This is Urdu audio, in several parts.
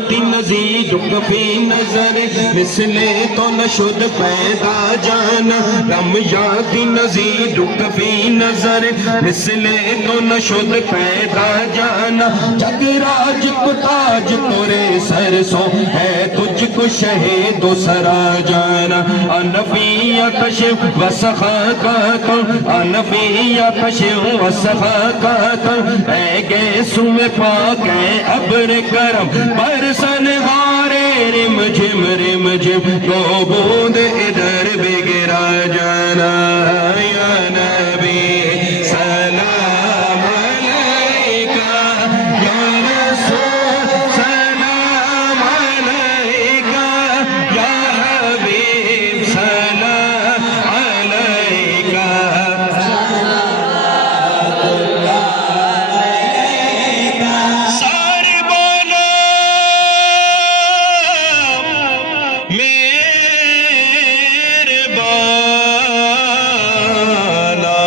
یاتی نزیدک فی نظر مثل تو نشد پیدا جانا رم یاتی نزیدک فی نظر مثل تو نشد پیدا جانا جگ راج کو تاج تورے سر سو ہے تجھ کو شہید و سرا جانا انفی کشف و سخاکات انفی کشف و سخاکات اے گیسو میں پاک ہے ابر کرم برسن ہارے رم جم دو بوند ادھر بھی گرا جانا یا نبی سلام علیکہ یا رسول سلام علیکہ یا حبیب سلام علیکہ سارے بولو میرے بالا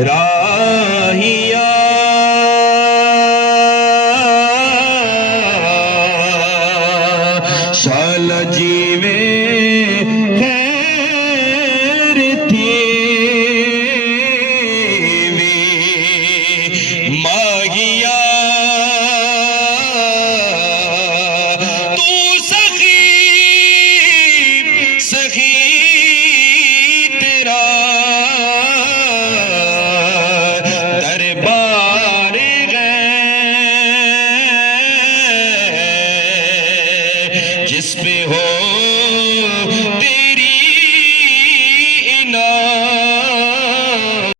راہیا شال جی میں خیر تھی ماہیا تو سخی سخی تیرا دربار ہے جس پہ ہو